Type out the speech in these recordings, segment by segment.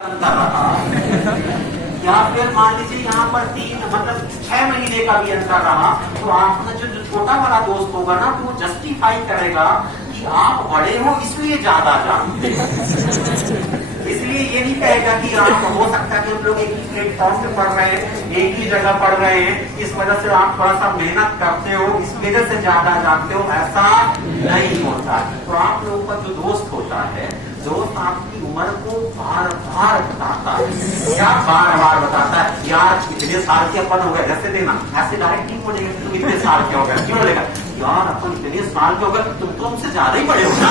कर रहा या फिर मान लीजिए यहाँ पर 6 महीने का भी अंतर रहा, तो आपका जो छोटा वाला दोस्त होगा ना, तो वो जस्टिफाई करेगा कि आप बड़े हो इसलिए ज्यादा जानते हैं। इसलिए ये नहीं कहेगा कि आप हो सकता है कि हम लोग एक ही प्लेटफॉर्म पे पढ़ रहे हैं, एक ही जगह पढ़ रहे हैं, इस वजह से आप थोड़ा सा मेहनत करते हो, इस वजह से ज्यादा जानते हो, ऐसा नहीं होता। तो आप लोगों का जो दोस्त होता है, दोस्त आपकी उम्र को बार बार बताता है। क्या बार बार बताता है? यार इतने साल के अपन हो गए, जैसे देना ऐसे डायरेक्ट नहीं बोलेगा तुम इतने साल के हो गए, क्यों बोलेगा यार अपन इतने साल के हो गए, तुम तो हमसे ज्यादा ही बड़े हो ना।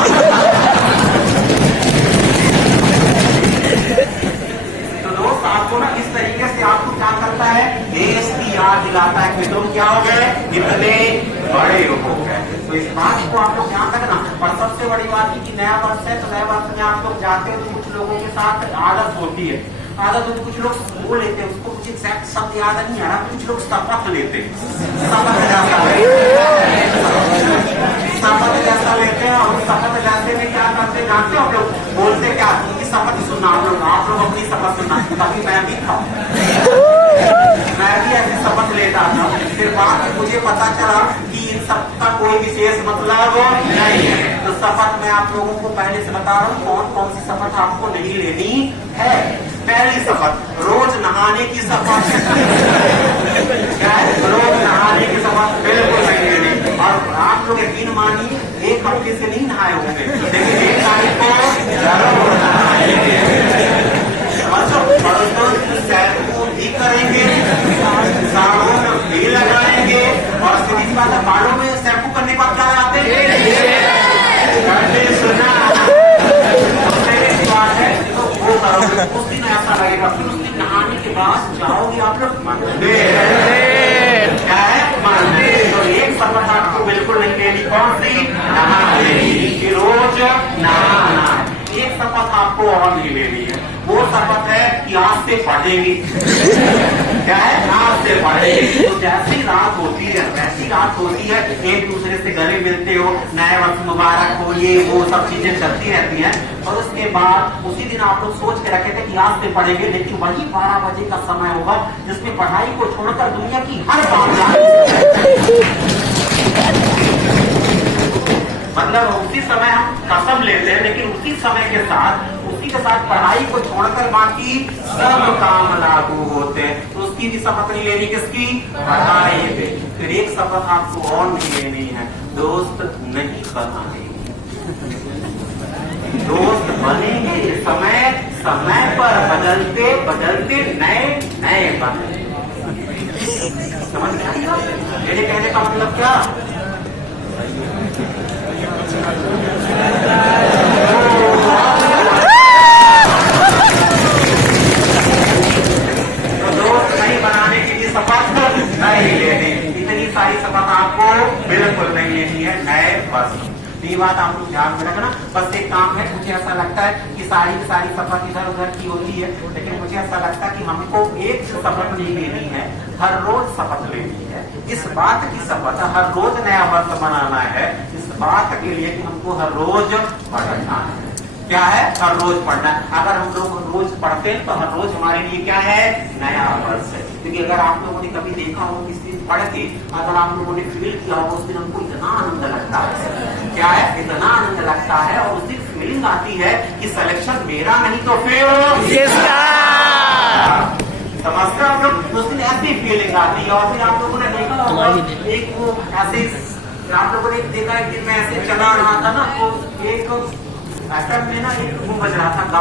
तो दोस्त आपको ना इस तरीके से आपको क्या करता है, देश की याद दिलाता है कि तुम क्या हो गए, इतने बड़े हो गए। तो इस बात को आप लोग ध्यान रखना। और सबसे बड़ी बात है कि नया वर्ष है, तो नया वर्ष में आप लोग जाते हो तो कुछ लोगों के साथ आदत होती है, आदत कुछ लोग वो लेते हैं, उसको कुछ एग्जैक्ट शब्द याद नहीं आ रहा, कुछ लोग शपथ लेते हैं, शपथ जैसा लेते हैं। और शपथ जैसे में क्या करते हैं जानते हो आप लोग, बोलते क्या कि शपथ सुनना, आप लोग अपनी शपथ सुनना। कभी मैं भी था, मैं भी ऐसी शपथ लेता था, फिर बाद में मुझे पता चला कि इन सब का कोई विशेष मतलब नहीं है। तो शपथ मैं आप लोगों को पहले से बता रहा हूँ कौन कौन सी शपथ आपको नहीं लेनी है। पहली शपथ, रोज नहाने की शपथ। रोज नहाने की शपथ बिल्कुल नहीं लेनी। और आप लोग यकीन मानिए, एक हफ्ते से नहीं नहाए होंगे, लेकिन एक तारीख को जरूर नहाएंगे, शैम्पू भी करेंगे, साबुन भी लगाएंगे, और सीधी बात है बालों में शैम्पू करने के बाद क्या लगाते हैं, सुना है, तो वो करोगे। उस दिन ऐसा लगेगा, फिर उस दिन नहाने के बाद जाओगे आप लोग मंदिर, क्या है मंदिर। तो एक शपथ आपको बिल्कुल नहीं लेनी, कौन सी, नहाने की, रोज नहाना। एक शपथ आपको और नहीं लेनी है, वो शपथ है कि आज से पढ़ेगी। क्या है, आज से पढ़ेगी। तो जैसी रात होती है वैसी रात होती है, एक दूसरे से गले मिलते हो, नए वर्ष मुबारक हो, ये वो सब चीजें चलती रहती हैं। और उसके बाद उसी दिन आप लोग सोच के रखे थे कि आज से पढ़ेंगे, लेकिन वही 12 बजे का समय होगा जिसमें पढ़ाई को छोड़कर दुनिया की हर बात, मतलब उसी समय हम कसम लेते हैं, लेकिन उसी समय के साथ उसी के साथ पढ़ाई को छोड़कर बाकी सब काम लागू होते हैं। तो उसकी भी शपथ नहीं लेनी, किसकी, पढ़ाई पे। फिर एक शपथ आपको और नहीं लेनी है, दोस्त नहीं बनाने। दोस्त बनेंगे समय समय पर, बदलते बदलते नए नए बने। समझ में आएगा मेरे कहने का मतलब क्या? तो दोस्त नहीं बनाने की भी शपथ नहीं लेनी। इतनी सारी शपथ आपको बिल्कुल नहीं लेनी है नए वर्ष। ये बात आप लोग ध्यान में रखना। बस एक काम है, मुझे ऐसा लगता है कि सारी की सारी शपथ इधर उधर की होती है, लेकिन मुझे ऐसा लगता है कि हमको एक शपथ नहीं लेनी है, हर रोज शपथ लेनी है। इस बात की शपथ, हर रोज नया वर्ष मनाना है, इस बात के लिए कि हमको हर रोज पढ़ना है। क्या है, हर रोज पढ़ना है। अगर हम लोग रोज पढ़ते हैं तो हर रोज हमारे लिए क्या है, नया वर्ष है। क्योंकि अगर आप लोगों ने कभी देखा हो किस दिन पढ़ के, अगर आप लोगों ने फील किया हो, उस दिन हमको इतना आनंद लगता है, क्या है, इतना आनंद लगता है। और उस दिन फीलिंग आती है कि सिलेक्शन मेरा नहीं तो फिर किसका, समझते हो आप लोग। उस दिन ऐसी फीलिंग आती है। और फिर आप लोगों ने देखा होगा, एक वो ऐसे आप लोगों ने देखा, एक दिन मैं ऐसे चला रहा था ना, तो एक एफएम में ना एक वो बज रहा था।